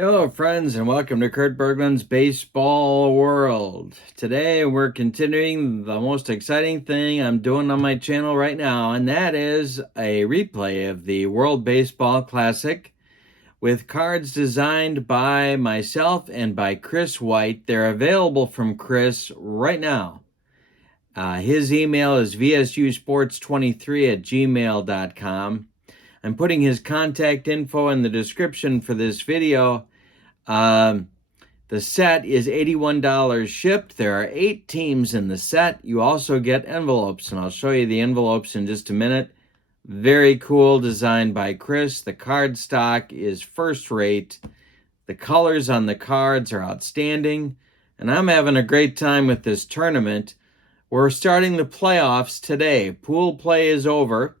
Hello, friends, and welcome to Kurt Berglund's Baseball World. Today, we're continuing the most exciting thing I'm doing on my channel right now, and that is a replay of the World Baseball Classic with cards designed by myself and by Chris White. They're available from Chris right now. His email is vsusports23@gmail.com. I'm putting his contact info in the description for this video. The set is $81 shipped. There are 8 teams in the set. You also get envelopes, and I'll show you the envelopes in just a minute. Very cool, designed by Chris. The card stock is first rate. The colors on the cards are outstanding, and I'm having a great time with this tournament. We're starting the playoffs today. Pool play is over.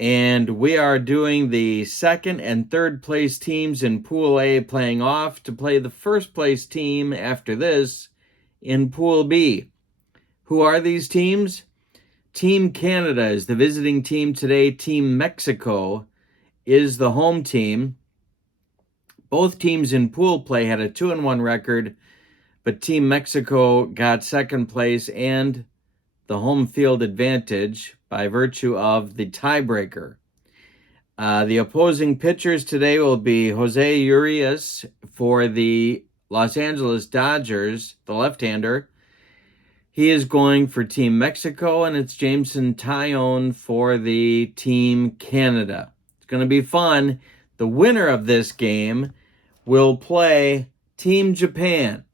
And we are doing the second and third place teams in Pool A playing off to play the first place team after this in Pool B. Who are these teams? Team Canada is the visiting team today. Team Mexico is the home team. Both teams in pool play had a 2-1 record, but Team Mexico got second place and the home field advantage by virtue of the tiebreaker. The opposing pitchers today will be Jose Urias for the Los Angeles Dodgers, the left-hander. He is going for Team Mexico, and it's Jameson Taillon for the Team Canada. It's going to be fun. The winner of this game will play Team Japan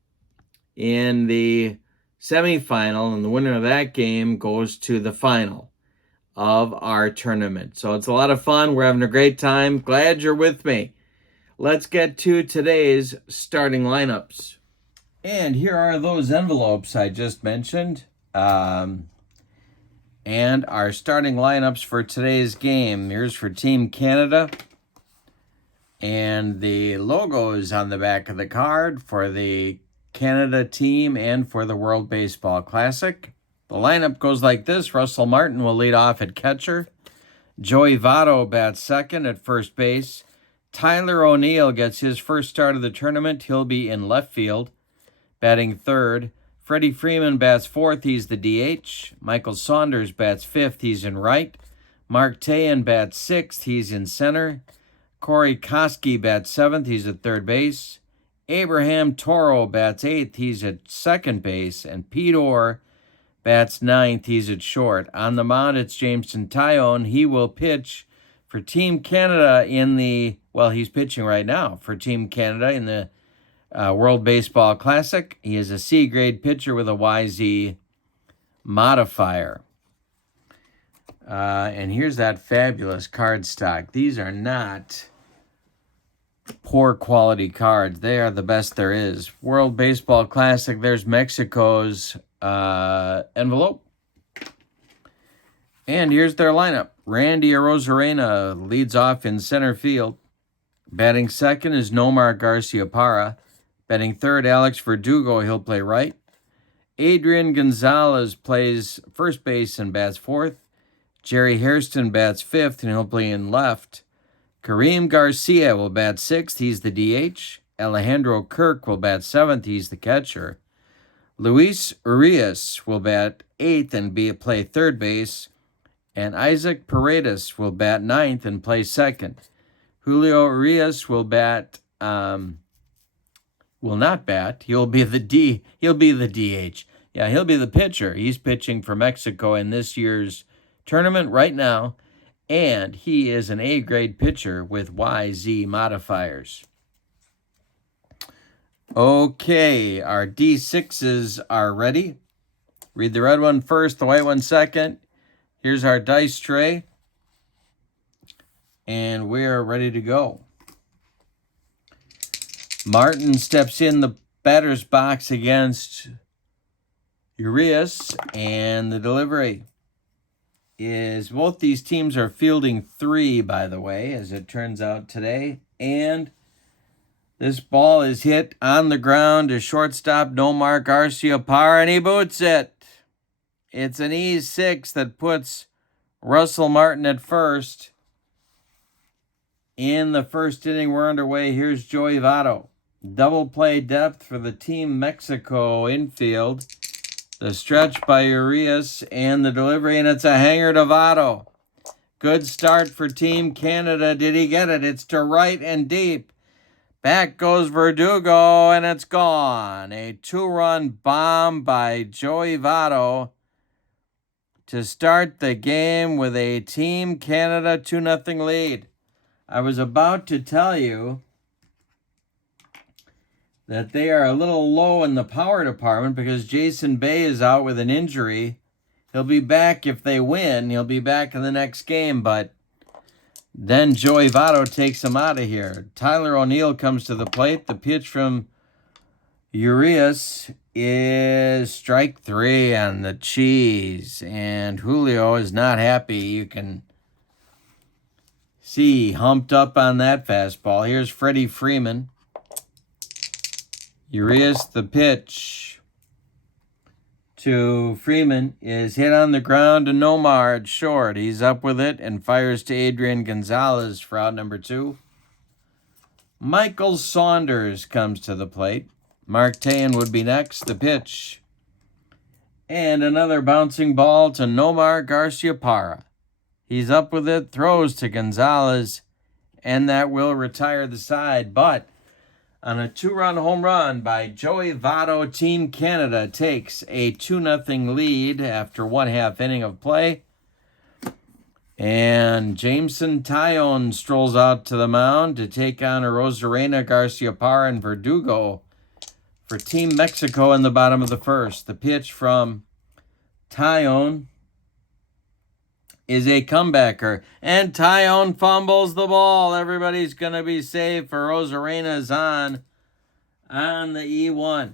in the semifinal, and the winner of that game goes to the final of our tournament. So it's a lot of fun. We're having a great time. Glad you're with me. Let's get to today's starting lineups. And here are those envelopes I just mentioned. And our starting lineups for today's game. Here's for Team Canada. And the logo is on the back of the card for the Canada team and for the World Baseball Classic. The lineup goes like this. Russell Martin will lead off at catcher. Joey Votto bats second at first base. Tyler O'Neill gets his first start of the tournament. He'll be in left field, batting third. Freddie Freeman bats fourth. He's the DH. Michael Saunders bats fifth. He's in right. Mark Tayen bats sixth. He's in center. Corey Koski bats seventh. He's at third base. Abraham Toro bats eighth. He's at second base. And Pete Orr bats ninth. He's at short. On the mound, it's Jameson Taillon. He will pitch for Team Canada he's pitching right now for Team Canada in the World Baseball Classic. He is a C-grade pitcher with a YZ modifier. And here's that fabulous card stock. These are not poor quality cards. They are the best there is. World Baseball Classic, there's Mexico's envelope. And here's their lineup. Randy Arozarena leads off in center field. Batting second is Nomar Garciaparra. Batting third, Alex Verdugo. He'll play right. Adrian Gonzalez plays first base and bats fourth. Jerry Hairston bats fifth, and he'll play in left. Kareem Garcia will bat sixth. He's the DH. Alejandro Kirk will bat seventh. He's the catcher. Luis Urias will bat eighth and play third base. And Isaac Paredes will bat ninth and play second. Julio Urias will not bat. He'll be the DH. Yeah, he'll be the pitcher. He's pitching for Mexico in this year's tournament right now, and he is an A-grade pitcher with YZ modifiers. Okay, our D6s are ready. Read the red one first, the white one second. Here's our dice tray, and we are ready to go. Martin steps in the batter's box against Urias, and the delivery is both these teams are fielding 3, by the way, as it turns out today. And this ball is hit on the ground to shortstop Nomar Garciaparra, and he boots it. It's an E6 that puts Russell Martin at first. In the first inning, we're underway. Here's Joey Votto. Double play depth for the Team Mexico infield. The stretch by Urias and the delivery, and it's a hanger to Votto. Good start for Team Canada. Did he get it? It's to right and deep. Back goes Verdugo, and it's gone. A 2-run bomb by Joey Votto to start the game with a Team Canada 2-0 lead. I was about to tell you that they are a little low in the power department because Jason Bay is out with an injury. He'll be back if they win. He'll be back in the next game, but then Joey Votto takes him out of here. Tyler O'Neill comes to the plate. The pitch from Urias is strike 3 on the cheese, and Julio is not happy. You can see humped up on that fastball. Here's Freddie Freeman. Urias, the pitch to Freeman is hit on the ground to Nomar at short. He's up with it and fires to Adrian Gonzalez for out number 2. Michael Saunders comes to the plate. Mark Tayen would be next. The pitch. And another bouncing ball to Nomar Garciaparra. He's up with it, throws to Gonzalez, and that will retire the side. But on a 2-run home run by Joey Votto, Team Canada takes a 2-0 lead after 1/2 inning of play. And Jameson Taillon strolls out to the mound to take on Arozarena, Garciaparra, and Verdugo for Team Mexico in the bottom of the first. The pitch from Taillon is a comebacker, and Taillon fumbles the ball. Everybody's going to be safe. Arozarena is on the E1.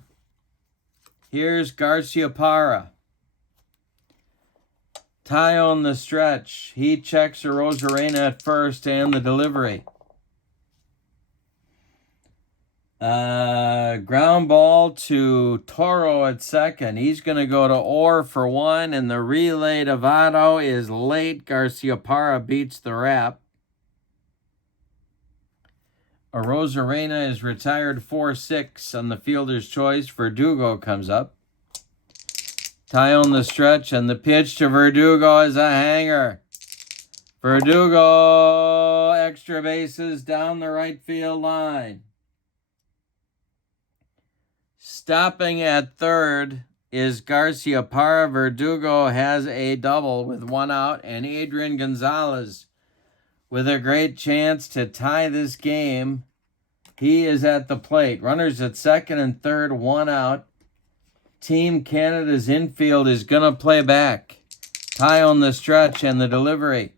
Here's Garciaparra. Taillon the stretch. He checks Arozarena at first and the delivery. Ground ball to Toro at second. He's going to go to Orr for 1, and the relay to Votto is late. Garciaparra beats the wrap. Arozarena is retired 4-6 on the fielder's choice. Verdugo comes up. Taillon the stretch, and the pitch to Verdugo is a hanger. Verdugo, extra bases down the right field line. Stopping at third is Garciaparra. Verdugo has a double with 1 out, and Adrian Gonzalez with a great chance to tie this game. He is at the plate. Runners at second and third, 1 out. Team Canada's infield is going to play back. Taillon the stretch, and the delivery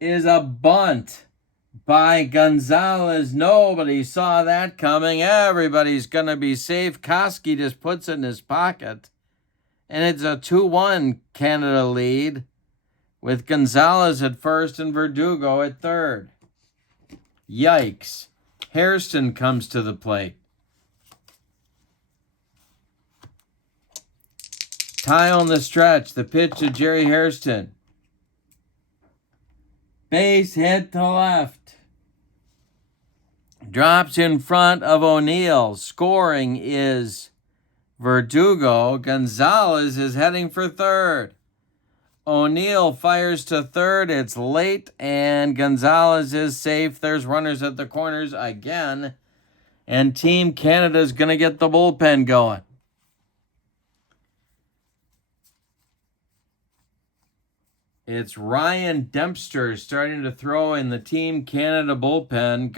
is a bunt by Gonzalez. Nobody saw that coming. Everybody's going to be safe. Koski just puts it in his pocket. And it's a 2-1 Canada lead with Gonzalez at first and Verdugo at third. Yikes. Hairston comes to the plate. Taillon the stretch. The pitch to Jerry Hairston. Base hit to left. Drops in front of O'Neill. Scoring is Verdugo. Gonzalez is heading for third. O'Neill fires to third. It's late, and Gonzalez is safe. There's runners at the corners again. And Team Canada's going to get the bullpen going. It's Ryan Dempster starting to throw in the Team Canada bullpen.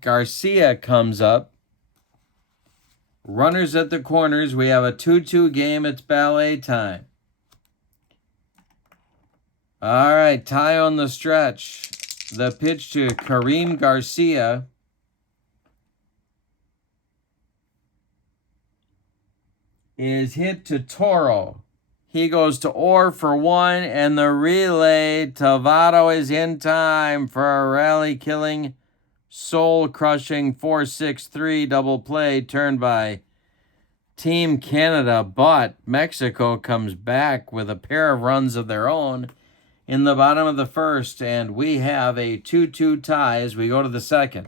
Garcia comes up. Runners at the corners. We have a 2-2 game. It's ballet time. All right, Taillon the stretch. The pitch to Karim Garcia is hit to Toro. He goes to Orr for 1, and the relay to Votto is in time for a rally-killing, soul-crushing 4-6-3 double play turned by Team Canada. But Mexico comes back with a pair of runs of their own, in the bottom of the first, and we have a 2-2 tie as we go to the second.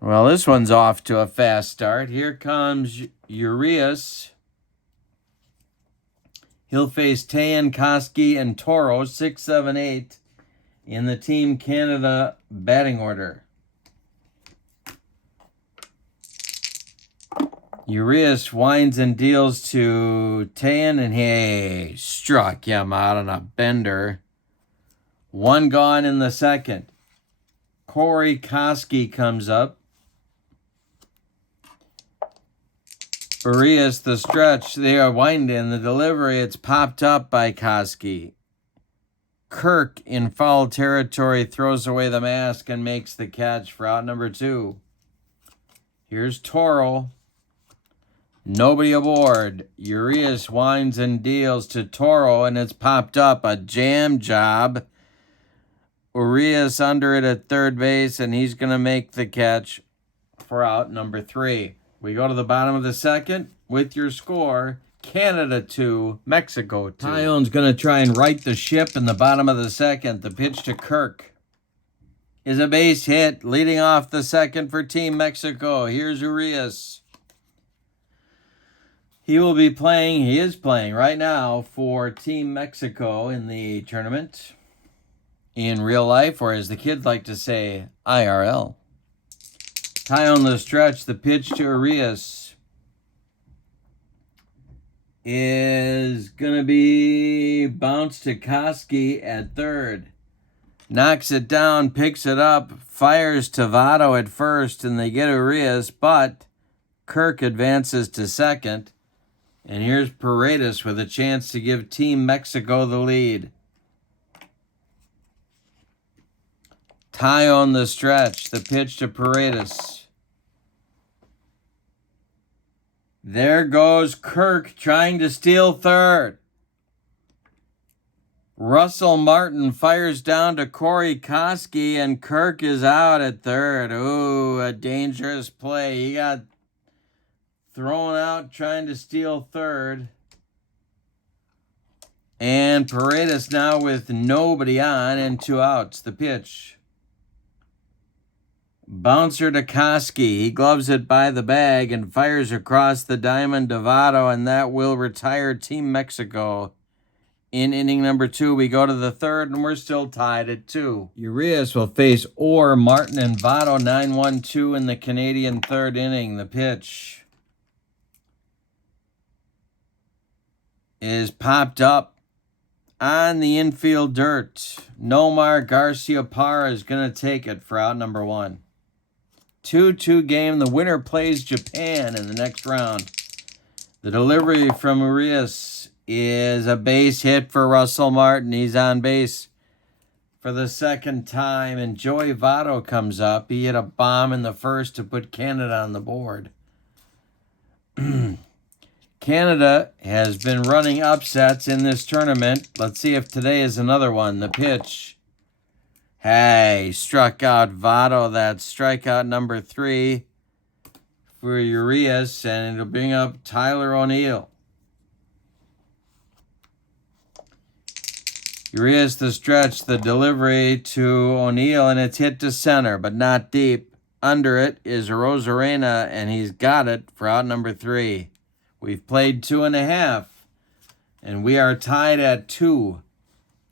Well, this one's off to a fast start. Here comes Urias. He'll face Tayan, Koski, and Toro, 6, 7, 8, in the Team Canada batting order. Urias winds and deals to Tayan, and he struck him out on a bender. One gone in the second. Corey Koski comes up. Urias, the stretch, they are winding. The delivery, it's popped up by Koski. Kirk, in foul territory, throws away the mask and makes the catch for out number 2. Here's Toro. Nobody aboard. Urias winds and deals to Toro, and it's popped up. A jam job. Urias under it at third base, and he's going to make the catch for out number 3. We go to the bottom of the second with your score, Canada 2, Mexico 2. Tyone's going to try and right the ship in the bottom of the second. The pitch to Kirk is a base hit, leading off the second for Team Mexico. Here's Urias. He is playing right now for Team Mexico in the tournament. In real life, or as the kids like to say, IRL. Tie on the stretch, the pitch to Urias is going to be bounced to Koski at third. Knocks it down, picks it up, fires to Votto at first, and they get Urias, but Kirk advances to second. And here's Paredes with a chance to give Team Mexico the lead. Tie on the stretch, the pitch to Paredes. There goes Kirk trying to steal third. Russell Martin fires down to Corey Koski, and Kirk is out at third. Ooh, a dangerous play. He got thrown out trying to steal third. And Paredes now with nobody on and 2 outs. The pitch. Bouncer to Koski. He gloves it by the bag and fires across the diamond to Votto, and that will retire Team Mexico. In inning number 2, we go to the third, and we're still tied at 2. Urias will face Orr, Martin, and Votto, 9-1-2 in the Canadian third inning. The pitch is popped up on the infield dirt. Nomar Garciaparra is going to take it for out number 1. 2-2 game. The winner plays Japan in the next round. The delivery from Urias is a base hit for Russell Martin. He's on base for the second time, and Joey Votto comes up. He hit a bomb in the first to put Canada on the board. Canada has been running upsets in this tournament. Let's see if today is another one. The pitch. Hey, struck out Votto. That's strikeout number 3 for Urias, and it'll bring up Tyler O'Neill. Urias the stretch, the delivery to O'Neill, and it's hit to center, but not deep. Under it is Rosarena, and he's got it for out number 3. We've played 2.5, and we are tied at 2.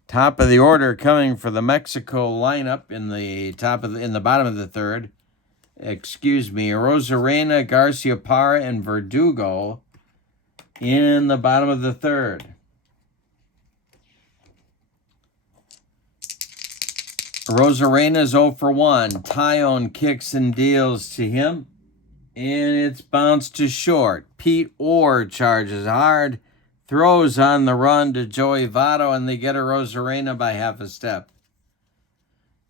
Top of the order coming for the Mexico lineup in the bottom of the third. Rosarena, Garciaparra, and Verdugo in the bottom of the third. Rosarena's 0 for 1. Tyone kicks and deals to him, and it's bounced to short. Pete Orr charges hard, throws on the run to Joey Votto, and they get a Rosarena by half a step.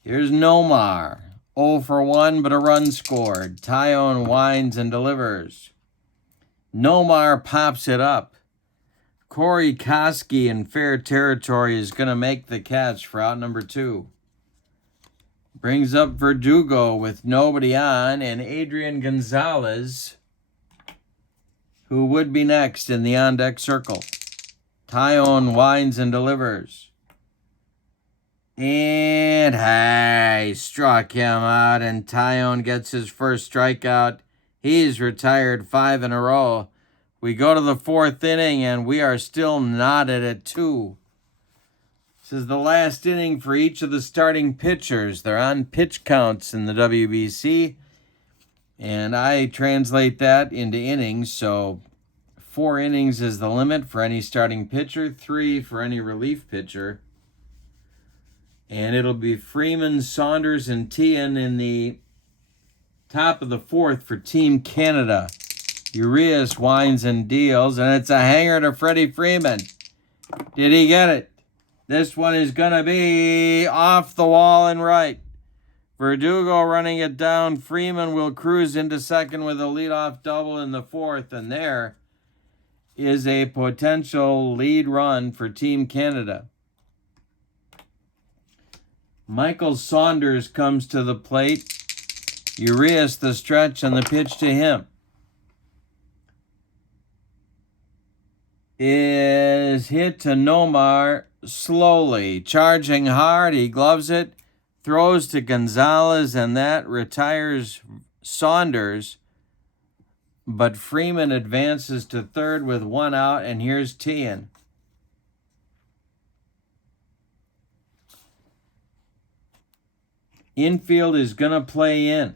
Here's Nomar. 0 for 1, but a run scored. Tyone winds and delivers. Nomar pops it up. Corey Koski in fair territory is going to make the catch for out number 2. Brings up Verdugo with nobody on, and Adrian Gonzalez, who would be next in the on-deck circle. Tyone winds and delivers. And I struck him out, and Tyone gets his first strikeout. He's retired 5 in a row. We go to the 4th inning, and we are still knotted at 2. This is the last inning for each of the starting pitchers. They're on pitch counts in the WBC, and I translate that into innings. So 4 innings is the limit for any starting pitcher, 3 for any relief pitcher. And it'll be Freeman, Saunders, and Tian in the top of the 4th for Team Canada. Urias winds and deals, and it's a hanger to Freddie Freeman. Did he get it? This one is going to be off the wall and right. Verdugo running it down. Freeman will cruise into second with a leadoff double in the 4th, and there is a potential lead run for Team Canada. Michael Saunders comes to the plate. Urias the stretch and the pitch to him is hit to Nomar slowly. Charging hard, he gloves it, throws to Gonzalez, and that retires Saunders. But Freeman advances to third with 1 out, and here's Tian. Infield is going to play in.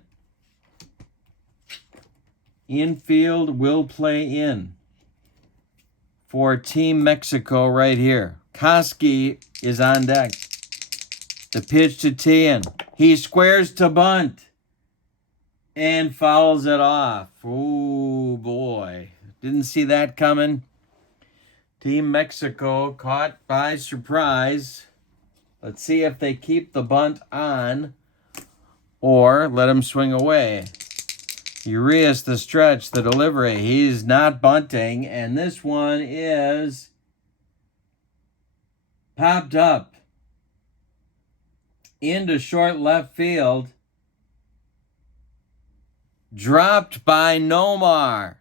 Infield will play in for Team Mexico right here. Koski is on deck. The pitch to Tian. He squares to bunt and fouls it off. Oh, boy. Didn't see that coming. Team Mexico caught by surprise. Let's see if they keep the bunt on or let him swing away. Urias the stretch, the delivery. He's not bunting, and this one is popped up into short left field. Dropped by Nomar.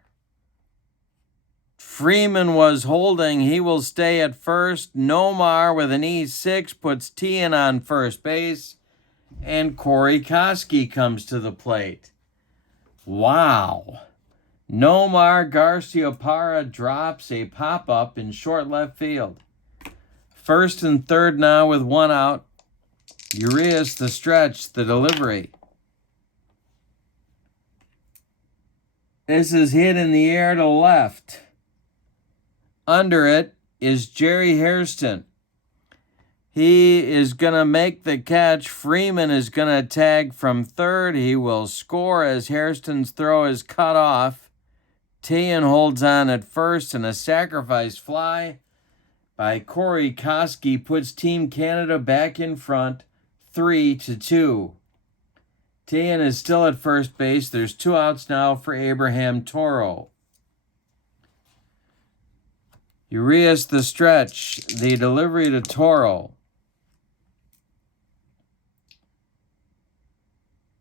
Freeman was holding. He will stay at first. Nomar with an E6 puts Tian on first base. And Corey Koski comes to the plate. Wow. Nomar Garciaparra drops a pop-up in short left field. First and third now with 1 out. Urias the stretch, the delivery. This is hit in the air to left. Under it is Jerry Hairston. He is going to make the catch. Freeman is going to tag from third. He will score as Hairston's throw is cut off. Tian holds on at first, and a sacrifice fly by Corey Koski puts Team Canada back in front, 3-2. Tian is still at first base. There's 2 outs now for Abraham Toro. Urias the stretch, the delivery to Toro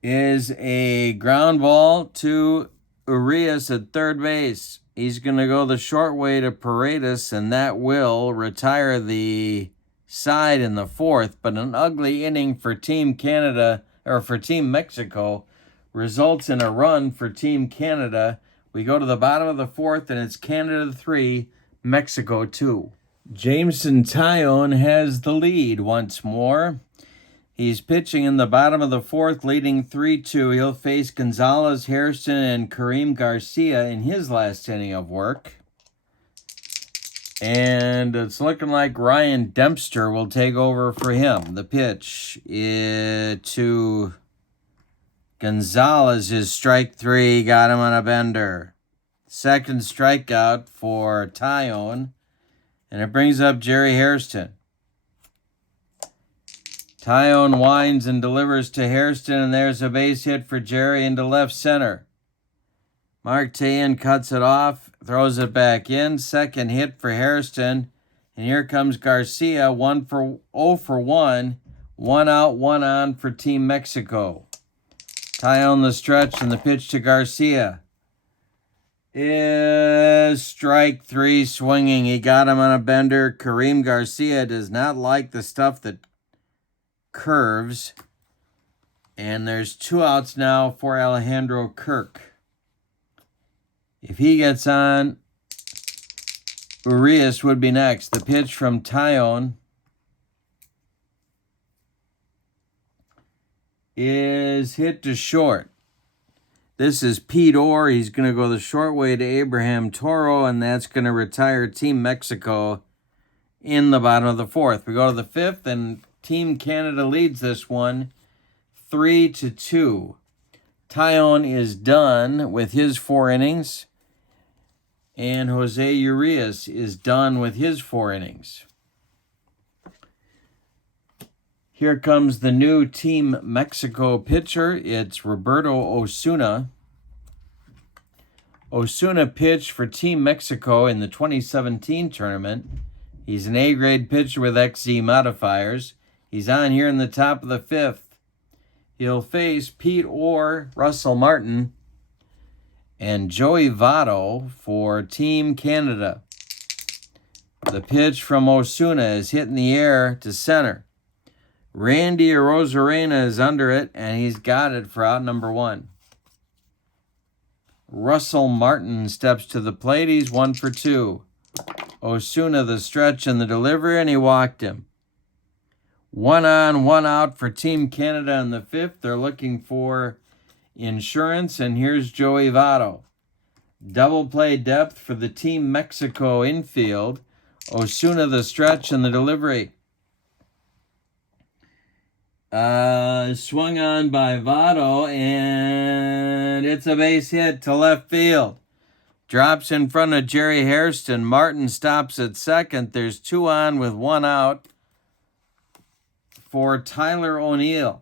is a ground ball to Urias at third base. He's going to go the short way to Paredes, and that will retire the side in the 4th. But an ugly inning for Team Canada, or for Team Mexico, results in a run for Team Canada. We go to the bottom of the 4th, and it's Canada 3, Mexico 2. Jameson Tyone has the lead once more. He's pitching in the bottom of the 4th, leading 3-2. He'll face Gonzalez, Hairston, and Karim Garcia in his last inning of work. And it's looking like Ryan Dempster will take over for him. The pitch to Gonzalez is strike 3. Got him on a bender. Second strikeout for Tyone. And it brings up Jerry Hairston. Tyone winds and delivers to Hairston, and there's a base hit for Jerry into left center. Mark Tian cuts it off, throws it back in. Second hit for Hairston, and here comes Garcia, 0 for 1. 1 out, 1 on for Team Mexico. Tyone the stretch and the pitch to Garcia is strike 3 swinging. He got him on a bender. Kareem Garcia does not like the stuff that curves. And there's 2 outs now for Alejandro Kirk. If he gets on, Urias would be next. The pitch from Tyone is hit to short. This is Pete Orr. He's going to go the short way to Abraham Toro, and that's going to retire Team Mexico in the bottom of the 4th. We go to the 5th, and Team Canada leads this one 3-2. Tyone is done with his 4 innings, and Jose Urias is done with his 4 innings. Here comes the new Team Mexico pitcher. It's Roberto Osuna. Osuna pitched for Team Mexico in the 2017 tournament. He's an A-grade pitcher with XZ modifiers. He's on here in the top of the 5th. He'll face Pete Orr, Russell Martin, and Joey Votto for Team Canada. The pitch from Osuna is hit in the air to center. Randy Arozarena is under it, and he's got it for out number 1. Russell Martin steps to the plate. He's 1 for 2. Osuna the stretch and the delivery, and he walked him. 1 on, 1 out for Team Canada in the 5th. They're looking for insurance, and here's Joey Votto. Double play depth for the Team Mexico infield. Osuna the stretch and the delivery. Swung on by Votto, and it's a base hit to left field. Drops in front of Jerry Hairston. Martin stops at second. There's 2 on with 1 out for Tyler O'Neill.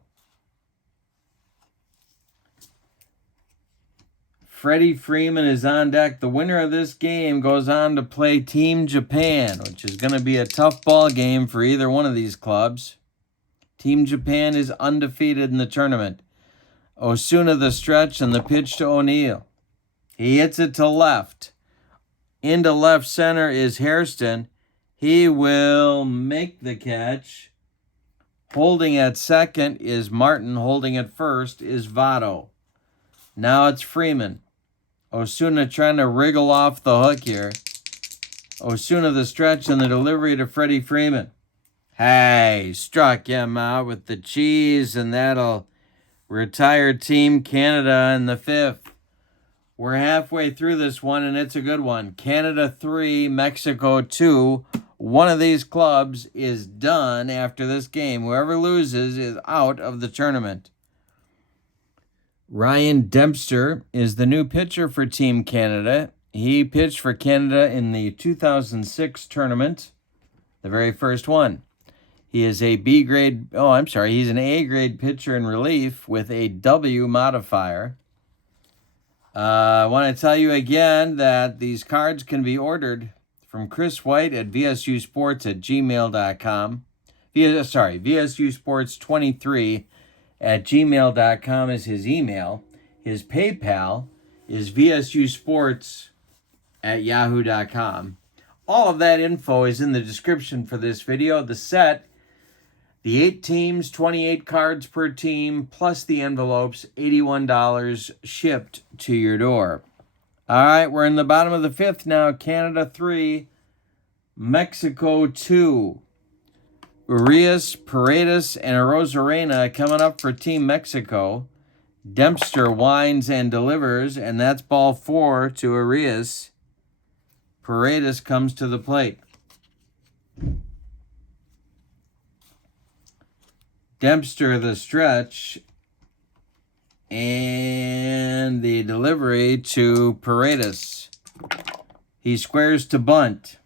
Freddie Freeman is on deck. The winner of this game goes on to play Team Japan, which is going to be a tough ball game for either one of these clubs. Team Japan is undefeated in the tournament. Osuna the stretch and the pitch to O'Neill. He hits it to left. Into left center is Hairston. He will make the catch. Holding at second is Martin. Holding at first is Votto. Now it's Freeman. Osuna trying to wriggle off the hook here. Osuna the stretch and the delivery to Freddie Freeman. Hey, struck him out with the cheese, and that'll retire Team Canada in the 5th. We're halfway through this one, and it's a good one. Canada 3, Mexico 2. One of these clubs is done after this game. Whoever loses is out of the tournament. Ryan Dempster is the new pitcher for Team Canada. He pitched for Canada in the 2006 tournament, the very first one. He is a he's an A-grade pitcher in relief with a W modifier. I want to tell you again that these cards can be ordered from Chris White at vsusports@gmail.com. vsusports23@gmail.com is his email. His PayPal is vsusports@yahoo.com. All of that info is in the description for this video. The set, the 8 teams, 28 cards per team, plus the envelopes, $81 shipped to your door. All right, we're in the bottom of the 5th now. Canada 3, Mexico 2. Urias, Paredes, and Arozarena coming up for Team Mexico. Dempster winds and delivers, and that's ball 4 to Urias. Paredes comes to the plate. Dempster the stretch, and the delivery to Paredes. He squares to bunt.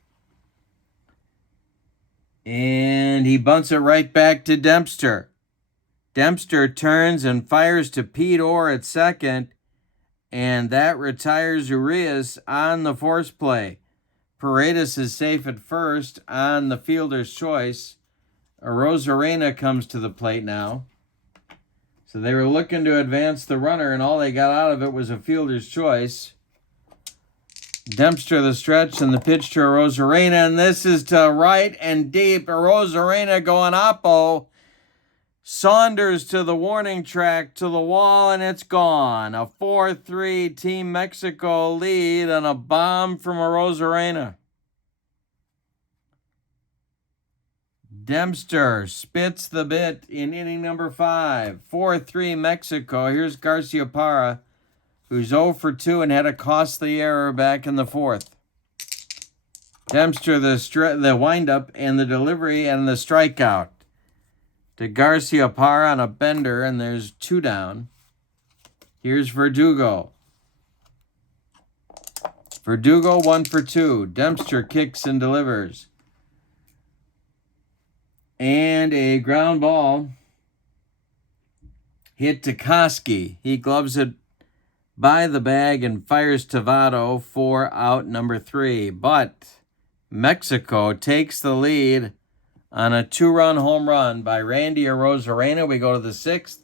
And he bunts it right back to Dempster. Dempster turns and fires to Pete Orr at second, and that retires Urias on the force play. Paredes is safe at first on the fielder's choice. Arozarena comes to the plate now. So they were looking to advance the runner, and all they got out of it was a fielder's choice. Dempster the stretch and the pitch to Rosarena, and this is to right and deep. Rosarena going oppo. Saunders to the warning track, to the wall, and it's gone. A 4-3 Team Mexico lead and a bomb from Rosarena. Dempster spits the bit in inning number 5. 4-3 Mexico. Here's Garciaparra, who's 0 for 2 and had a costly error back in the 4th. Dempster the windup and the delivery and the strikeout to Garciaparra on a bender, and there's 2 down. Here's Verdugo. Verdugo 1 for 2. Dempster kicks and delivers. And a ground ball hit to Koski. He gloves it by the bag and fires Tavado for out number 3. But Mexico takes the lead on a 2-run home run by Randy Arozarena. We go to the 6th.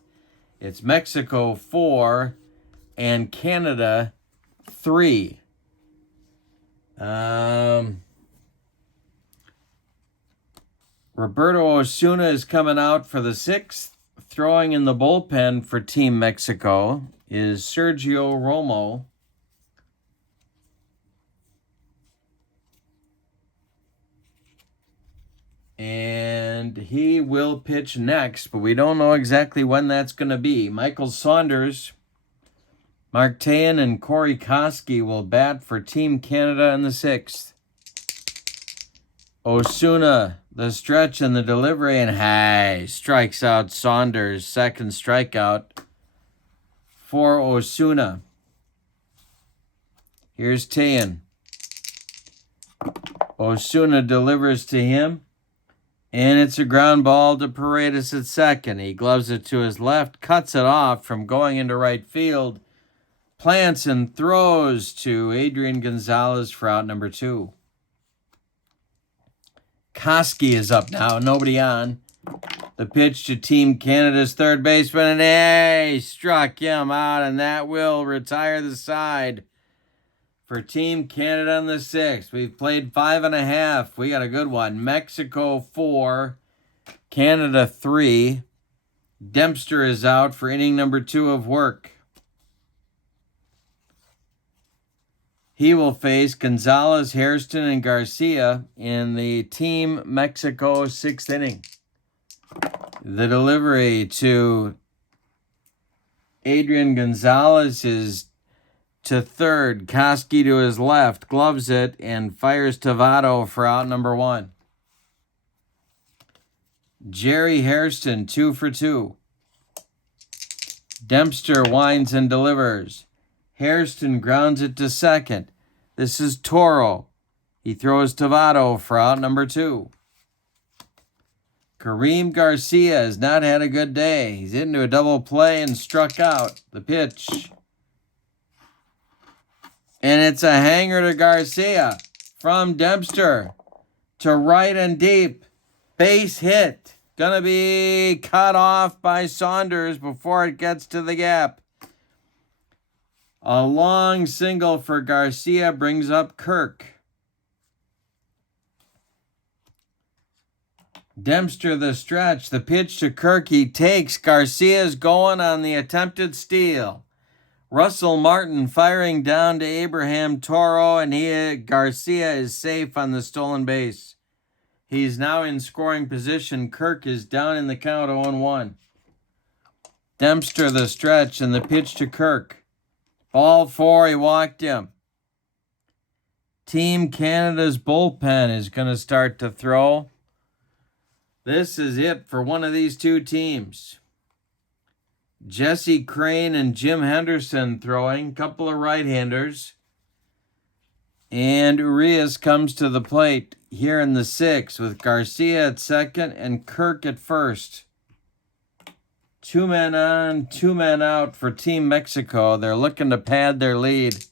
It's Mexico 4 and Canada 3. Roberto Osuna is coming out for the 6th. Throwing in the bullpen for Team Mexico is Sergio Romo. And he will pitch next, but we don't know exactly when that's going to be. Michael Saunders, Mark Tayan, and Corey Koski will bat for Team Canada in the 6th. Osuna, the stretch and the delivery, and strikes out Saunders. 2nd strikeout for Osuna. Here's Tayan. Osuna delivers to him, and it's a ground ball to Paredes at 2nd. He gloves it to his left, cuts it off from going into right field, plants and throws to Adrian Gonzalez for out number 2. Koski is up now, nobody on. The pitch to Team Canada's 3rd baseman, and he struck him out, and that will retire the side for Team Canada in the 6th. We've played 5.5. We got a good one. Mexico 4, Canada 3. Dempster is out for inning number 2 of work. He will face Gonzalez, Hairston, and Garcia in the Team Mexico 6th inning. The delivery to Adrian Gonzalez is to 3rd. Koski to his left, gloves it, and fires Tavado for out number 1. Jerry Hairston, 2 for 2. Dempster winds and delivers. Hairston grounds it to 2nd. This is Toro. He throws Tavado for out number 2. Kareem Garcia has not had a good day. He's into a double play and struck out. The pitch. And it's a hanger to Garcia from Dempster to right and deep. Base hit. Gonna be cut off by Saunders before it gets to the gap. A long single for Garcia brings up Kirk. Dempster the stretch. The pitch to Kirk. He takes. Garcia's going on the attempted steal. Russell Martin firing down to Abraham Toro, and Garcia is safe on the stolen base. He's now in scoring position. Kirk is down in the count 0-1. Dempster the stretch and the pitch to Kirk. Ball 4, he walked him. Team Canada's bullpen is going to start to throw. This is it for one of these two teams. Jesse Crane and Jim Henderson throwing, couple of right-handers. And Urias comes to the plate here in the 6th with Garcia at 2nd and Kirk at 1st. 2 men on, 2 men out for Team Mexico. They're looking to pad their lead.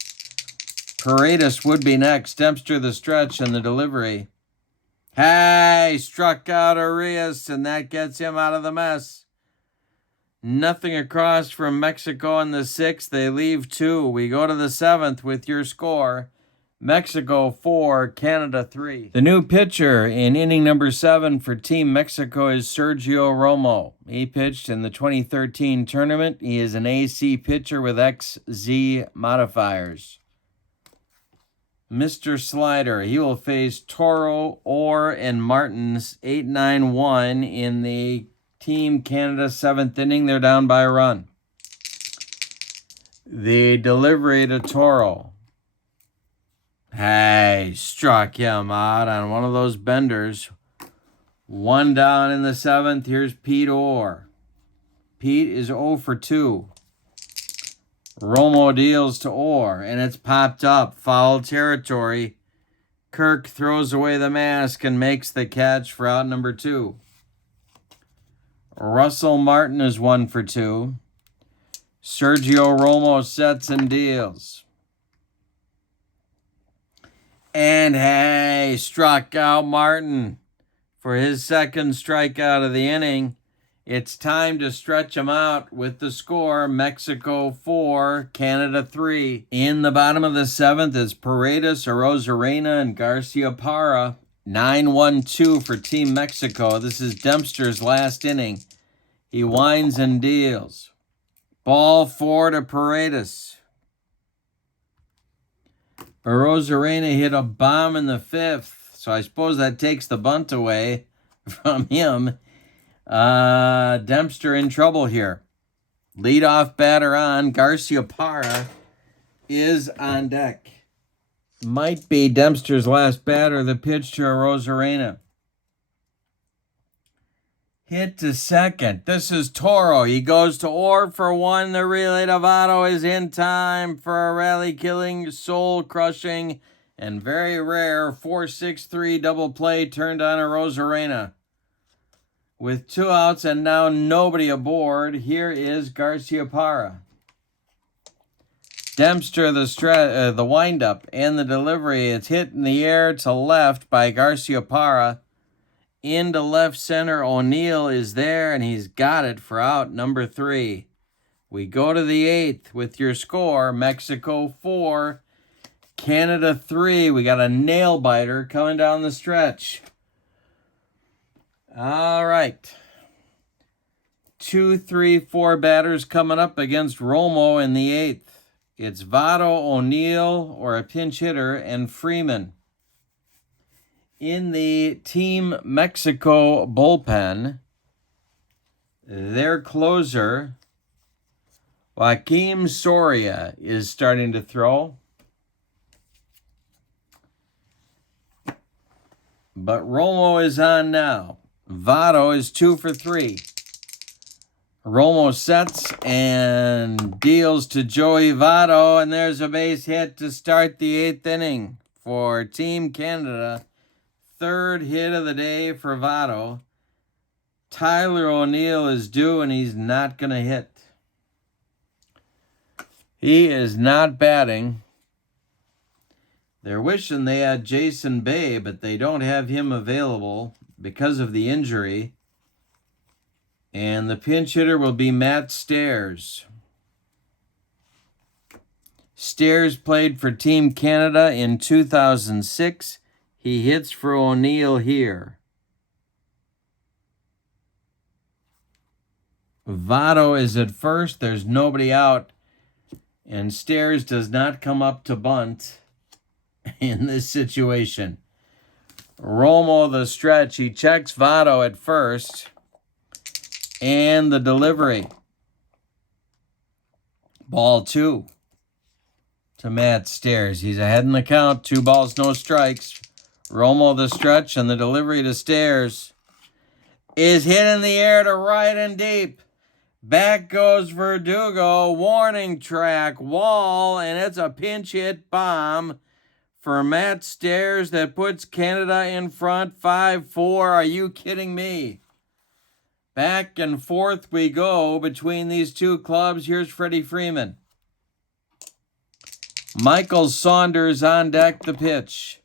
Paredes would be next. Dempster the stretch and the delivery. Struck out Urias, and that gets him out of the mess. Nothing across from Mexico in the 6th. They leave 2. We go to the 7th with your score. Mexico 4, Canada 3. The new pitcher in inning number 7 for Team Mexico is Sergio Romo. He pitched in the 2013 tournament. He is an AC pitcher with XZ modifiers. Mr. Slider, he will face Toro, Orr, and Martins 8-9-1 in the Team Canada 7th inning. They're down by a run. The delivery to Toro. Hey, struck him out on one of those benders. One down in the 7th. Here's Pete Orr. Pete is 0 for 2. Romo deals to Orr, and it's popped up. Foul territory. Kirk throws away the mask and makes the catch for out number 2. Russell Martin is 1 for 2. Sergio Romo sets and deals. And hey, struck out Martin for his second strikeout of the inning. It's time to stretch him out with the score, Mexico 4, Canada 3. In the bottom of the 7th is Paredes, Arozarena, and Garcia Parra. 9-1-2 for Team Mexico. This is Dempster's last inning. He winds and deals. Ball 4 to Paredes. Arozarena hit a bomb in the 5th, so I suppose that takes the bunt away from him. Dempster in trouble here. Leadoff batter on. Garcia Parra is on deck. Might be Dempster's last batter. The pitch to Arozarena. Hit to second. This is Toro. He goes to Orr for 1. The relay to Votto is in time for a rally-killing, soul-crushing, and very rare 4-6-3 double play turned on Arozarena. With 2 outs and now nobody aboard, here is Garcia Parra. Dempster, the windup and the delivery. It's hit in the air to left by Garcia Parra. Into left center, O'Neill is there, and he's got it for out number 3. We go to the 8th with your score, Mexico 4, Canada 3. We got a nail-biter coming down the stretch. All right. 2, 3, 4 batters coming up against Romo in the 8th. It's Votto, O'Neill, or a pinch hitter, and Freeman. In the Team Mexico bullpen, their closer, Joaquim Soria, is starting to throw. But Romo is on now. Votto is 2 for 3. Romo sets and deals to Joey Votto, and there's a base hit to start the 8th inning for Team Canada. 3rd hit of the day for Votto. Tyler O'Neill is due, and he's not going to hit. He is not batting. They're wishing they had Jason Bay, but they don't have him available because of the injury. And the pinch hitter will be Matt Stairs. Stairs played for Team Canada in 2006. He hits for O'Neill here. Votto is at first. There's nobody out. And Stairs does not come up to bunt in this situation. Romo the stretch. He checks Votto at first. And the delivery. Ball 2 to Matt Stairs. He's ahead in the count. 2 balls, no strikes. Romo the stretch, and the delivery to Stairs is hit in the air to right and deep. Back goes Verdugo. Warning track, wall, and it's a pinch hit bomb for Matt Stairs that puts Canada in front 5-4. Are you kidding me? Back and forth we go between these two clubs. Here's Freddie Freeman. Michael Saunders on deck, the pitch.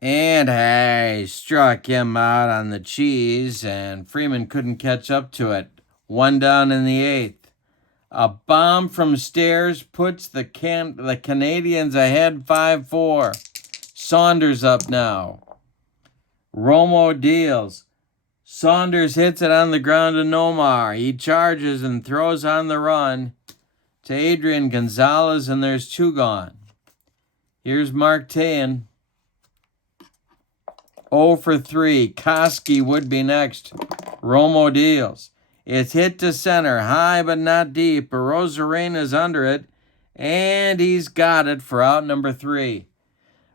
And hey, struck him out on the cheese, and Freeman couldn't catch up to it. 1 down in the 8th. A bomb from Stairs puts the Canadians ahead 5-4. Saunders up now. Romo deals. Saunders hits it on the ground to Nomar. He charges and throws on the run to Adrian Gonzalez, and there's 2 gone. Here's Mark Tayan. 0 for 3. Koski would be next. Romo deals. It's hit to center, high but not deep. Rosarena's under it, and he's got it for out number 3.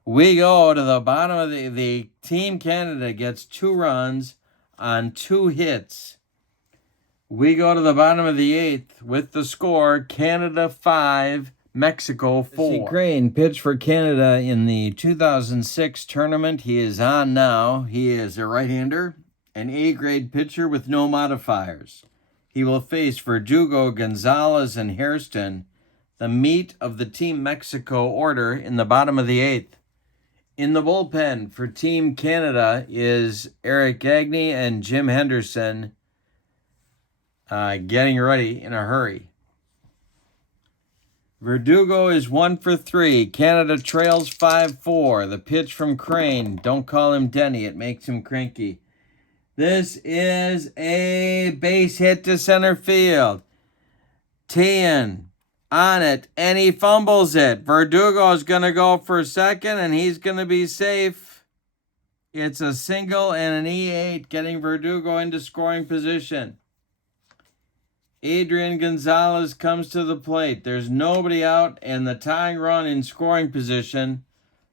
We go to the bottom of the Team Canada gets 2 runs on 2 hits. We go to the bottom of the 8th with the score, Canada 5, Mexico 4. Crane pitched for Canada in the 2006 tournament. He is on now. He is a right-hander, an A-grade pitcher with no modifiers. He will face Verdugo, Gonzalez, and Hairston, the meat of the Team Mexico order in the bottom of the 8th. In the bullpen for Team Canada is Eric Gagne and Jim Henderson getting ready in a hurry. Verdugo is 1 for 3. Canada trails 5-4. The pitch from Crane. Don't call him Denny. It makes him cranky. This is a base hit to center field. Tayan on it, and he fumbles it. Verdugo is going to go for second, and he's going to be safe. It's a single and an E8, getting Verdugo into scoring position. Adrian Gonzalez comes to the plate. There's nobody out, and the tying run in scoring position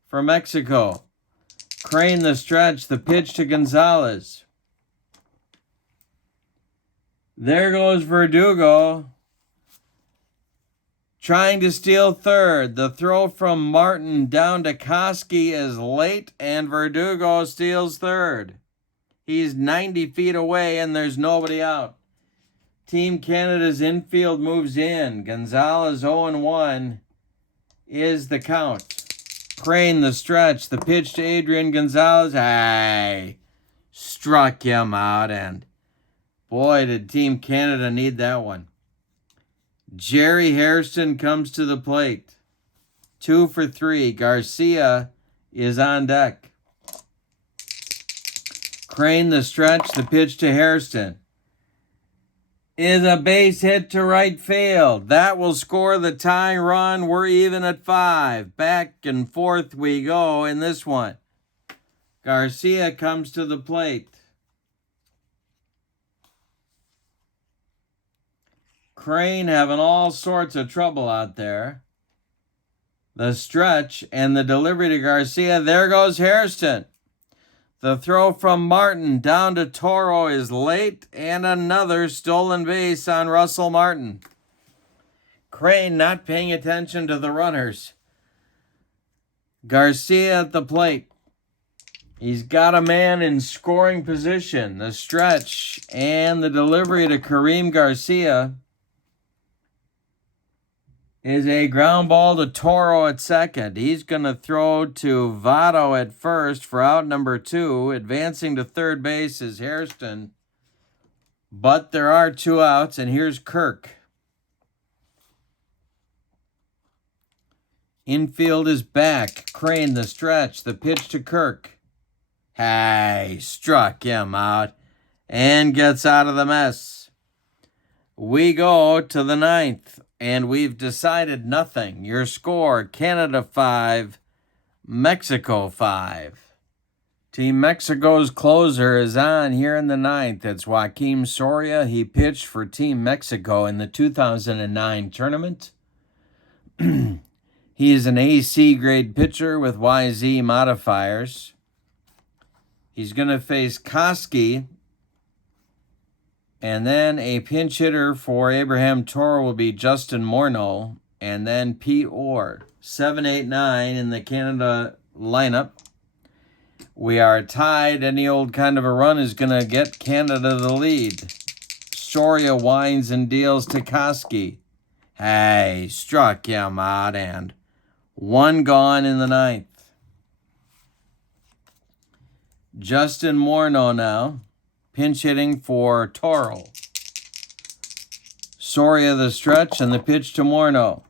for Mexico. Crane the stretch, the pitch to Gonzalez. There goes Verdugo, trying to steal third. The throw from Martin down to Koski is late, and Verdugo steals third. He's 90 feet away, and there's nobody out. Team Canada's infield moves in. Gonzalez 0-1 is the count. Crane the stretch. The pitch to Adrian Gonzalez. Struck him out, and boy, did Team Canada need that one. Jerry Hairston comes to the plate. 2 for 3. Garcia is on deck. Crane the stretch. The pitch to Hairston is a base hit to right field. That will score the tying run. We're even at 5. Back and forth we go in this one. Garcia comes to the plate. Crane having all sorts of trouble out there. The stretch and the delivery to Garcia. There goes Hairston. The throw from Martin down to Toro is late, and another stolen base on Russell Martin. Crane not paying attention to the runners. Garcia at the plate. He's got a man in scoring position. The stretch and the delivery to Kareem Garcia is a ground ball to Toro at second. He's going to throw to Votto at first for out number 2. Advancing to third base is Hairston. But there are 2 outs, and here's Kirk. Infield is back. Crane the stretch. The pitch to Kirk. Struck him out and gets out of the mess. We go to the 9th. And we've decided nothing. Your score, Canada 5, Mexico 5. Team Mexico's closer is on here in the 9th. It's Joaquim Soria. He pitched for Team Mexico in the 2009 tournament. He is an AC grade pitcher with YZ modifiers. He's going to face Koski. And then a pinch hitter for Abraham Toro will be Justin Morneau. And then Pete Orr. 7-8-9 in the Canada lineup. We are tied. Any old kind of a run is going to get Canada the lead. Soria winds and deals to Koski. Struck him out, and 1 gone in the 9th. Justin Morneau now. Pinch hitting for Toro. Soria the stretch, and the pitch to Morneau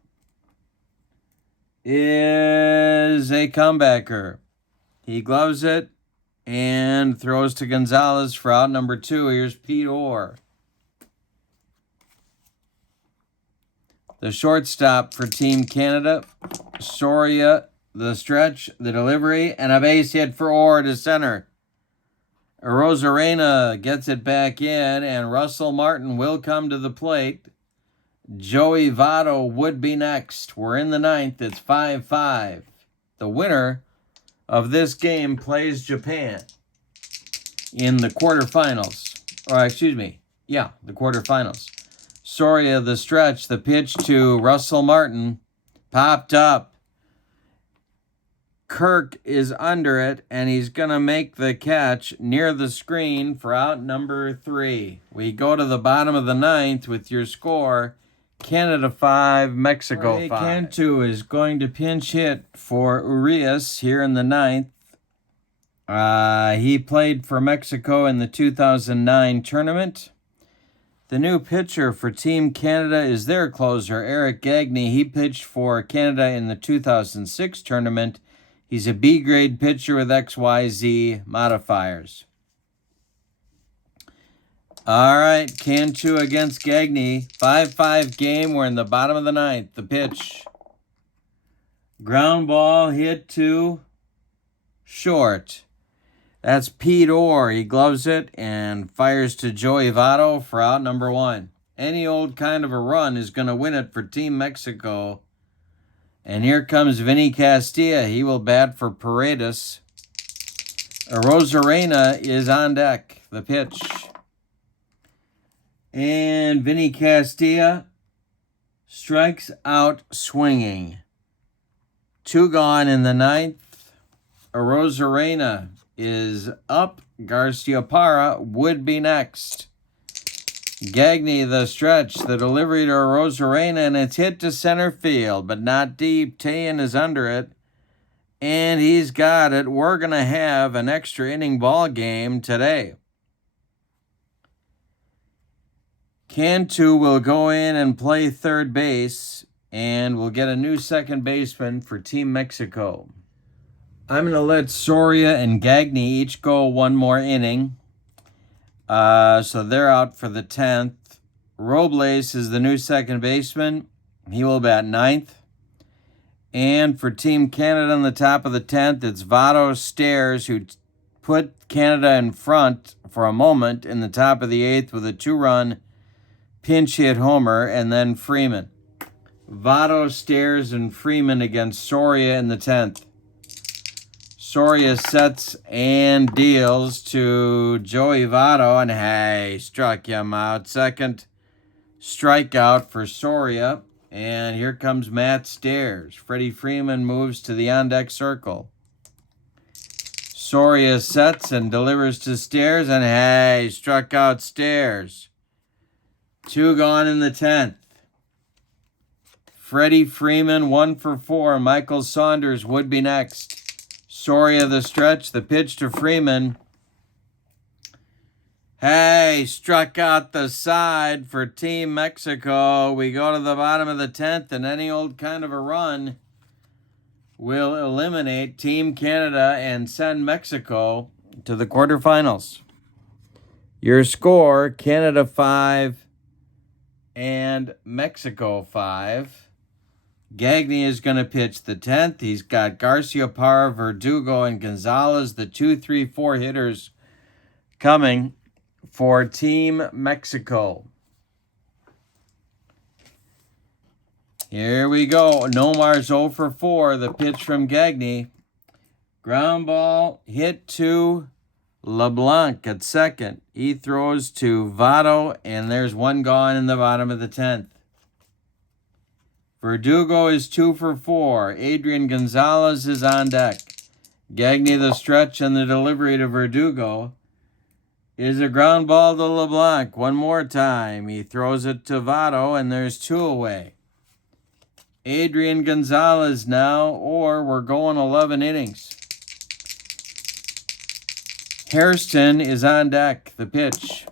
is a comebacker. He gloves it and throws to Gonzalez for out number 2. Here's Pete Orr. The shortstop for Team Canada, Soria, the stretch, the delivery, and a base hit for Orr to center. Rosarena gets it back in, and Russell Martin will come to the plate. Joey Votto would be next. We're in the 9th. It's 5-5. The winner of this game plays Japan in the quarterfinals. The quarterfinals. Soria, the stretch, the pitch to Russell Martin, popped up. Kirk is under it, and he's going to make the catch near the screen for out number 3. We go to the bottom of the 9th with your score, Canada 5, Mexico 5. Cantu is going to pinch hit for Urias here in the 9th. He played for Mexico in the 2009 tournament. The new pitcher for Team Canada is their closer, Eric Gagne. He pitched for Canada in the 2006 tournament. He's a B-grade pitcher with XYZ modifiers. All right, Cantu against Gagne. 5-5 game. We're in the bottom of the 9th. The pitch. Ground ball hit to short. That's Pete Orr. He gloves it and fires to Joey Votto for out number 1. Any old kind of a run is going to win it for Team Mexico. And here comes Vinny Castilla. He will bat for Paredes. Rosarena is on deck. The pitch. And Vinny Castilla strikes out swinging. 2 gone in the 9th. Rosarena is up. Garciaparra would be next. Gagne, the stretch, the delivery to Rosarena, and it's hit to center field, but not deep. Tayan is under it, and he's got it. We're going to have an extra inning ball game today. Cantu will go in and play third base, and we'll get a new second baseman for Team Mexico. I'm going to let Soria and Gagne each go one more inning. So they're out for the 10th. Robles is the new second baseman. He will bat 9th. And for Team Canada on the top of the 10th, it's Votto Stairs, who put Canada in front for a moment in the top of the 8th with a 2-run pinch hit homer, and then Freeman. Votto, Stairs, and Freeman against Soria in the 10th. Soria sets and deals to Joey Votto, and hey, struck him out. Second strikeout for Soria, and here comes Matt Stairs. Freddie Freeman moves to the on-deck circle. Soria sets and delivers to Stairs, and hey, struck out Stairs. 2 gone in the 10th. Freddie Freeman, 1 for 4. Michael Saunders would be next. Soria the stretch, the pitch to Freeman. Hey, struck out the side for Team Mexico. We go to the bottom of the 10th, and any old kind of a run will eliminate Team Canada and send Mexico to the quarterfinals. Your score, Canada 5 and Mexico 5. Gagne is going to pitch the 10th. He's got Garciaparra, Verdugo, and Gonzalez, the 2, 3, 4 hitters coming for Team Mexico. Here we go. Nomar's 0 for 4. The pitch from Gagne. Ground ball hit to LeBlanc at second. He throws to Votto, and there's 1 gone in the bottom of the 10th. Verdugo is 2 for 4. Adrian Gonzalez is on deck. Gagne the stretch, and the delivery to Verdugo is a ground ball to LeBlanc. One more time. He throws it to Votto, and there's 2 away. Adrian Gonzalez now, or we're going 11 innings. Hairston is on deck. The pitch.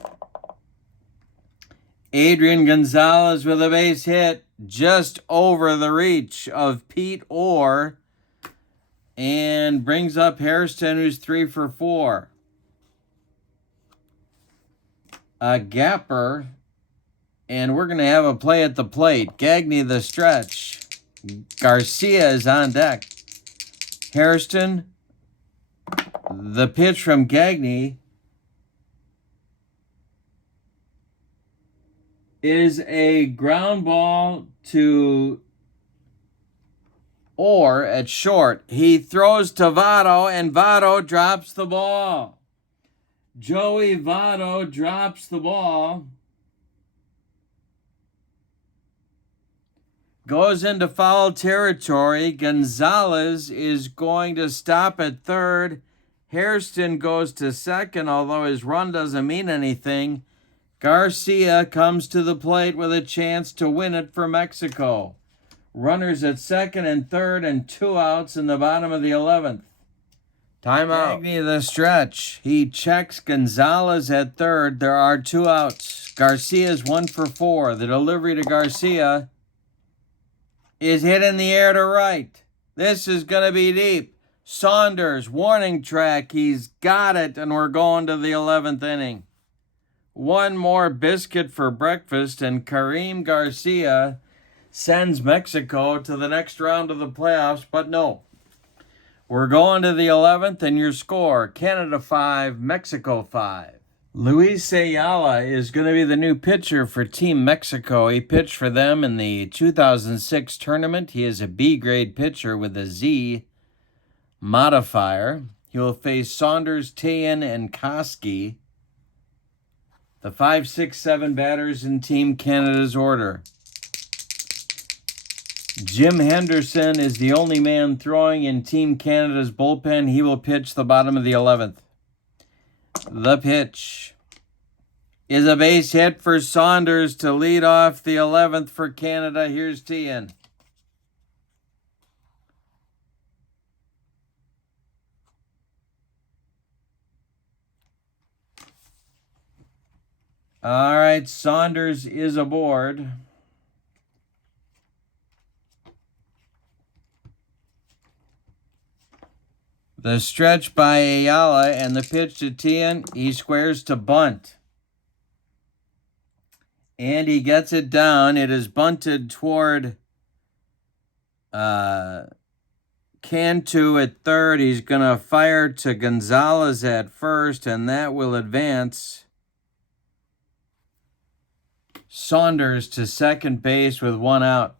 Adrian Gonzalez with a base hit just over the reach of Pete Orr and brings up Hairston, who's 3 for 4. A gapper, and we're going to have a play at the plate. Gagne the stretch. Garcia is on deck. Hairston, the pitch from Gagne is a ground ball to Orr at short. He throws to Votto, and Votto drops the ball. Joey Votto drops the ball. Goes into foul territory. Gonzalez is going to stop at third. Hairston goes to second, although his run doesn't mean anything. Garcia comes to the plate with a chance to win it for Mexico. Runners at second and third and 2 outs in the bottom of the 11th. Timeout. Gagne the stretch. He checks Gonzalez at third. There are 2 outs. Garcia's 1 for 4. The delivery to Garcia is hit in the air to right. This is going to be deep. Saunders, warning track. He's got it, and we're going to the 11th inning. One more biscuit for breakfast, and Karim Garcia sends Mexico to the next round of the playoffs, but no. We're going to the 11th, and your score, Canada 5, Mexico 5. Luis Ayala is going to be the new pitcher for Team Mexico. He pitched for them in the 2006 tournament. He is a B-grade pitcher with a Z modifier. He will face Saunders, Tayen, and Koski, the 5, 6, 7 batters in Team Canada's order. Jim Henderson is the only man throwing in Team Canada's bullpen. He will pitch the bottom of the 11th. The pitch is a base hit for Saunders to lead off the 11th for Canada. Here's Tayen. All right, Saunders is aboard. The stretch by Ayala and the pitch to Tayen. He squares to bunt. And he gets it down. It is bunted toward Cantu at third. He's going to fire to Gonzalez at first, and that will advance Saunders to second base with 1 out.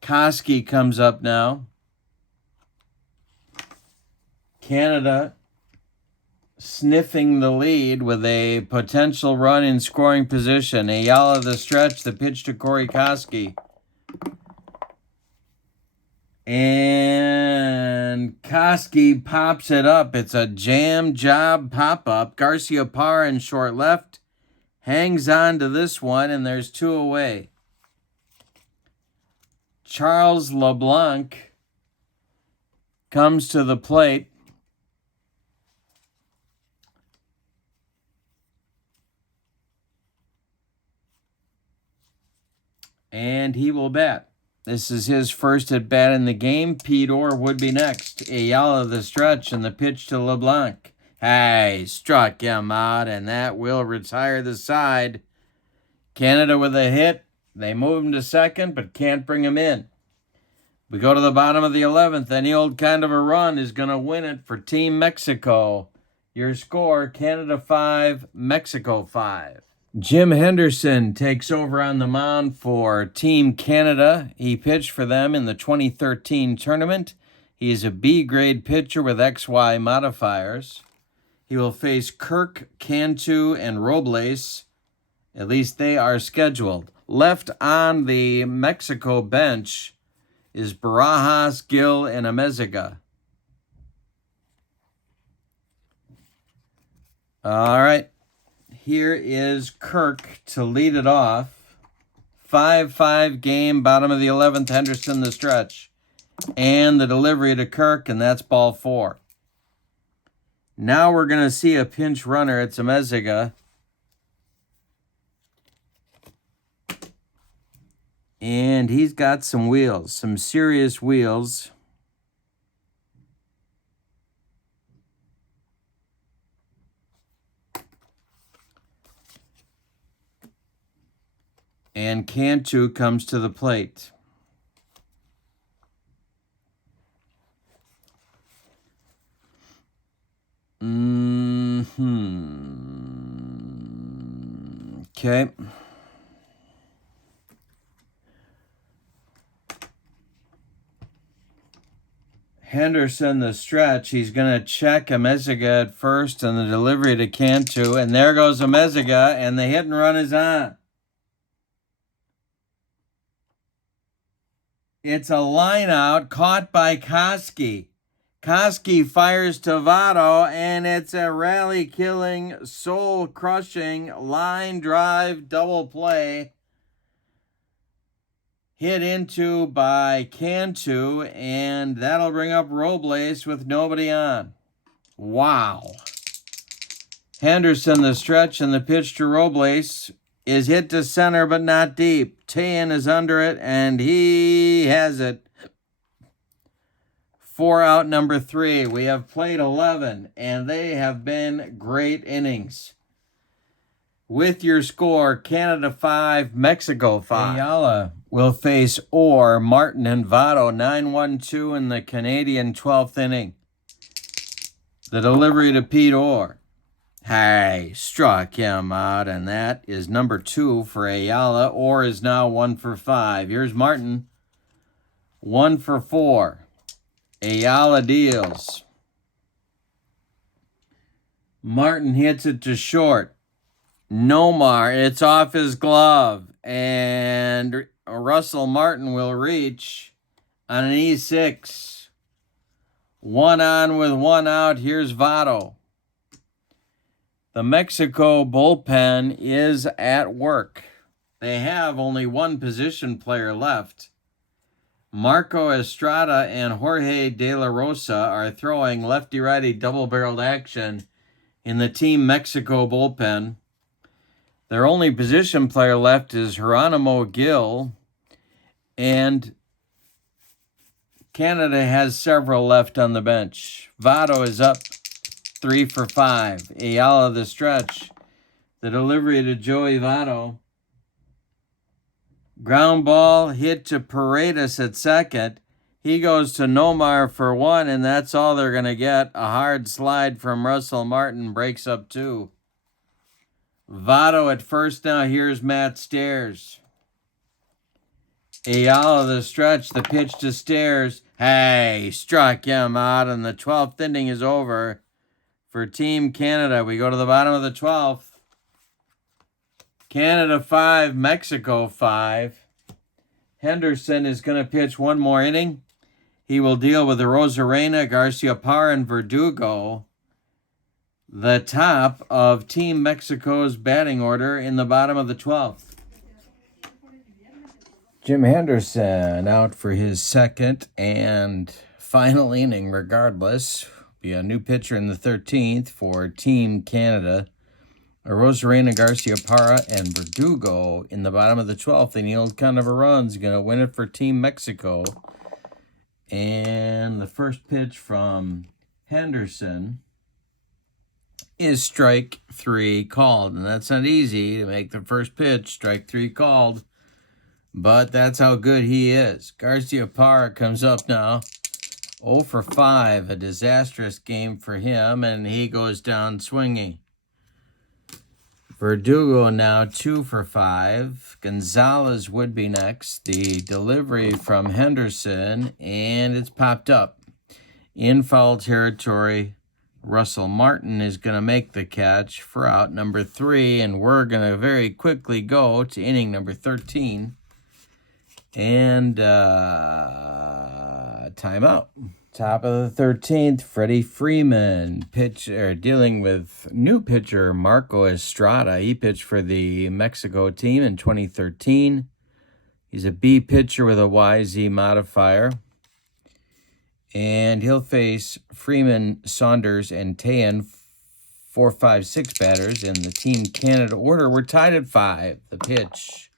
Koski comes up now. Canada sniffing the lead with a potential run in scoring position. Ayala the stretch, the pitch to Corey Koski. And Koski pops it up. It's a jam job pop-up. Garcia Parra in short left hangs on to this one, and there's 2 away. Charles LeBlanc comes to the plate. And he will bat. This is his first at bat in the game. Pete Orr would be next. Ayala the stretch and the pitch to LeBlanc. Hey, struck him out, and that will retire the side. Canada with a hit. They move him to second, but can't bring him in. We go to the bottom of the 11th. Any old kind of a run is going to win it for Team Mexico. Your score, Canada 5, Mexico 5. Jim Henderson takes over on the mound for Team Canada. He pitched for them in the 2013 tournament. He is a B-grade pitcher with XY modifiers. He will face Kirk, Cantu, and Robles. At least they are scheduled. Left on the Mexico bench is Barajas, Gill, and Amezaga. All right. Here is Kirk to lead it off. 5-5 game, bottom of the 11th, Henderson the stretch. And the delivery to Kirk, and that's ball 4. Now we're going to see a pinch runner. It's Amezaga. And he's got some wheels, some serious wheels. And Cantu comes to the plate. Okay. Henderson, the stretch. He's going to check Amezaga at first and the delivery to Cantu. And there goes Amezaga, and the hit and run is on. It's a line out caught by Koski. Koski fires to Votto, and it's a rally-killing, soul-crushing line drive double play. Hit into by Cantu, and that'll bring up Robles with nobody on. Wow. Henderson, the stretch, and the pitch to Robles is hit to center, but not deep. Tayan is under it, and he has it. 4 out, number 3. We have played 11, and they have been great innings. With your score, Canada 5, Mexico 5. Ayala will face Orr, Martin, and Votto, 9-1-2 in the Canadian 12th inning. The delivery to Pete Orr. Hey, struck him out, and that is number 2 for Ayala. Orr is now 1 for 5. Here's Martin, 1 for 4. Ayala deals. Martin hits it to short. Nomar, it's off his glove, and Russell Martin will reach on an E6. 1 on with 1 out. Here's Votto. The Mexico bullpen is at work. They have only one position player left. Marco Estrada and Jorge De La Rosa are throwing lefty-righty double-barreled action in the Team Mexico bullpen. Their only position player left is Geronimo Gil, and Canada has several left on the bench. Votto is up 3 for 5. Ayala the stretch. The delivery to Joey Votto. Ground ball hit to Paredes at second. He goes to Nomar for 1, and that's all they're going to get. A hard slide from Russell Martin breaks up 2. Votto at first now. Here's Matt Stairs. Ayala the stretch. The pitch to Stairs. Hey, struck him out, and the 12th inning is over for Team Canada. We go to the bottom of the 12th. Canada 5, Mexico 5. Henderson is going to pitch one more inning. He will deal with the Rosarena, Garciaparra, and Verdugo. The top of Team Mexico's batting order in the bottom of the 12th. Jim Henderson out for his second and final inning regardless. Be a new pitcher in the 13th for Team Canada. Rosarena, Garciaparra, and Verdugo in the bottom of the 12th. And Neil Candavaron's going to win it for Team Mexico. And the first pitch from Henderson is strike 3 called. And that's not easy to make the first pitch, strike 3 called. But that's how good he is. Garciaparra comes up now. 0 for 5, a disastrous game for him, and he goes down swinging. Verdugo now 2 for 5. Gonzalez would be next. The delivery from Henderson, and it's popped up. In foul territory, Russell Martin is going to make the catch for out number 3, and we're going to very quickly go to inning number 13. And timeout. Top of the 13th, Freddie Freeman dealing with new pitcher Marco Estrada. He pitched for the Mexico team in 2013. He's a B pitcher with a YZ modifier. And he'll face Freeman, Saunders, and Tayan, 4, 5, 6 batters in the Team Canada order. We're tied at 5. The pitch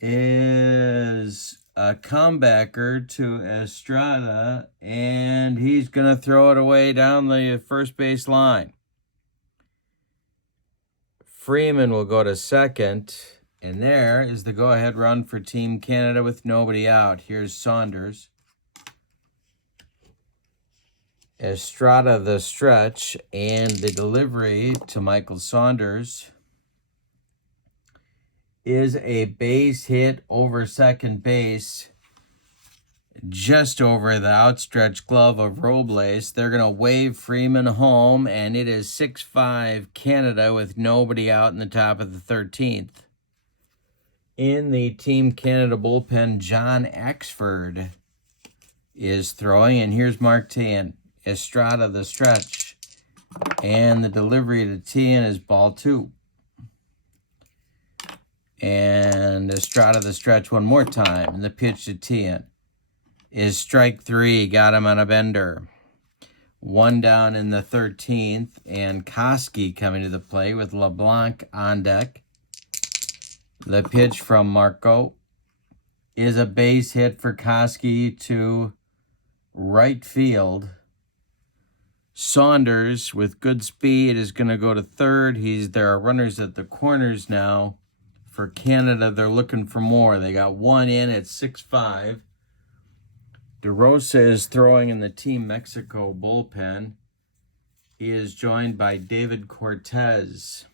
is a comebacker to Estrada, and he's going to throw it away down the first base line. Freeman will go to second, and there is the go-ahead run for Team Canada with nobody out. Here's Saunders. Estrada the stretch, and the delivery to Michael Saunders is a base hit over second base, just over the outstretched glove of Robles. They're going to wave Freeman home, and it is 6-5 Canada with nobody out in the top of the 13th. In the Team Canada bullpen, John Axford is throwing, and here's Mark Tian. Estrada the stretch, and the delivery to Tian is ball 2. And Estrada the stretch one more time, and the pitch to Tian is strike 3. Got him on a bender. 1 down in the 13th, and Koski coming to the plate with LeBlanc on deck. The pitch from Marco is a base hit for Koski to right field. Saunders, with good speed, is going to go to third. There are runners at the corners now. For Canada, they're looking for more. They got 1 in at 6-5. DeRosa is throwing in the Team Mexico bullpen. He is joined by David Cortez.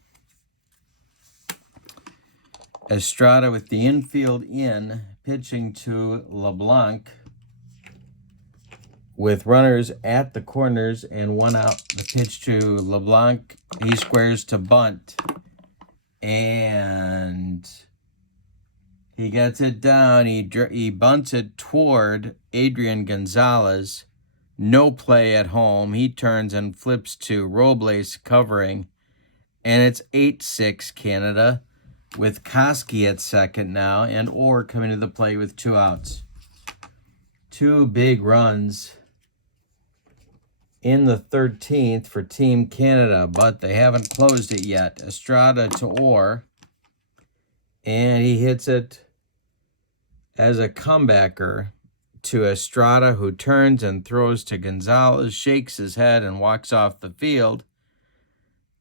Estrada with the infield in, pitching to LeBlanc. With runners at the corners and 1 out, the pitch to LeBlanc. He squares to bunt. And he gets it down. He bunts it toward Adrian Gonzalez. No play at home. He turns and flips to Robles covering. And it's 8-6 Canada, with Koski at second now, and Orr coming to the plate with 2 outs. 2 big runs in the 13th for Team Canada, but they haven't closed it yet. Estrada to Orr, and he hits it as a comebacker to Estrada, who turns and throws to Gonzalez, shakes his head, and walks off the field.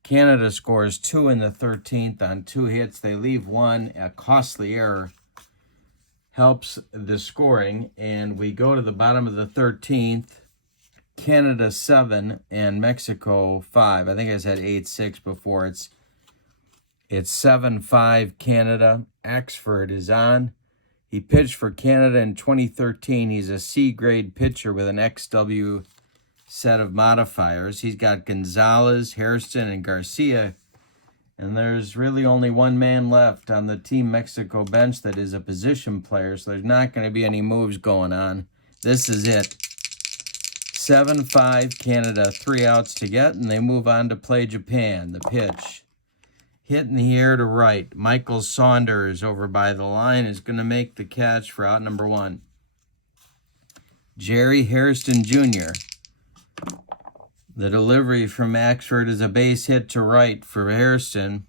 Canada scores 2 in the 13th on 2 hits. They leave 1. A costly error helps the scoring, and we go to the bottom of the 13th. Canada 7 and Mexico 5. I think I said 8-6 before. It's 7-5 Canada. Axford is on. He pitched for Canada in 2013. He's a C-grade pitcher with an XW set of modifiers. He's got Gonzalez, Hairston, and Garcia. And there's really only 1 man left on the Team Mexico bench that is a position player, so there's not going to be any moves going on. This is it. 7-5 Canada, 3 outs to get, and they move on to play Japan. The pitch hit in the air to right. Michael Saunders over by the line is going to make the catch for out number 1. Jerry Hairston Jr. The delivery from Axford is a base hit to right for Hairston.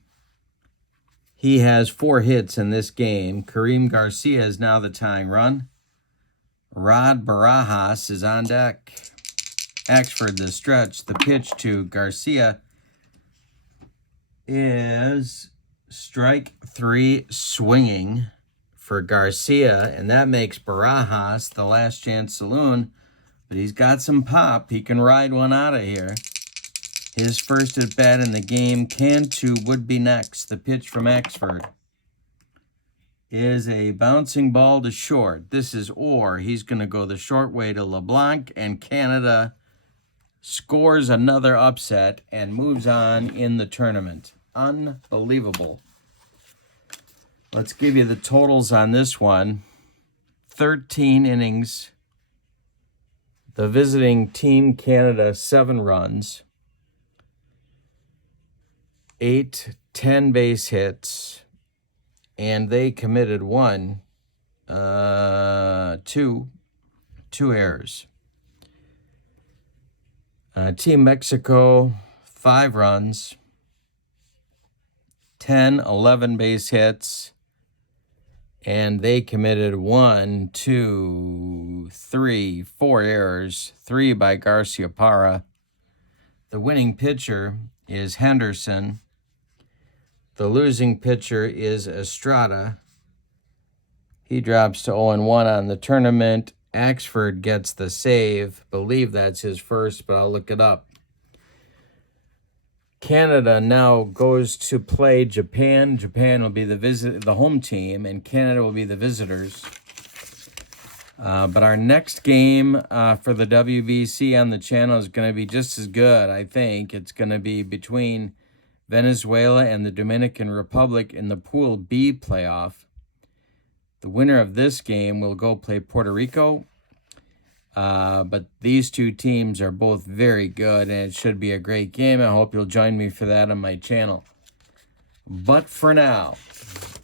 He has 4 hits in this game. Kareem Garcia is now the tying run. Rod Barajas is on deck. Axford the stretch. The pitch to Garcia is strike 3 swinging for Garcia, and that makes Barajas the last chance saloon, but he's got some pop. He can ride one out of here. His first at bat in the game. Cantu would be next. The pitch from Axford is a bouncing ball to short. This is Orr. He's going to go the short way to LeBlanc, and Canada scores another upset and moves on in the tournament. Unbelievable. Let's give you the totals on this one. 13 innings. The visiting Team Canada, 7 runs. 10 base hits. And they committed 2 errors. Team Mexico, 5 runs, 11 base hits, And they committed 1, 2, 3, 4 errors, 3 by Garciaparra. The winning pitcher is Henderson. The losing pitcher is Estrada. He drops to 0-1 on the tournament. Axford gets the save. Believe that's his first, but I'll look it up. Canada now goes to play Japan. Japan will be the home team, and Canada will be the visitors. But our next game for the WBC on the channel is going to be just as good, I think. It's going to be between Venezuela and the Dominican Republic in the Pool B playoff. The winner of this game will go play Puerto Rico. But these two teams are both very good, and it should be a great game. I hope you'll join me for that on my channel. But for now,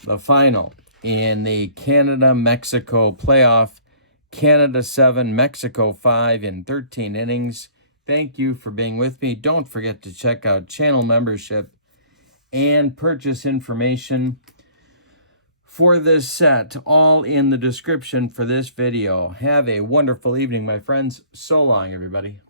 the final in the Canada-Mexico playoff, Canada 7, Mexico 5 in 13 innings. Thank you for being with me. Don't forget to check out channel membership and purchase information for this set, all in the description for this video. Have a wonderful evening, my friends. So long, everybody.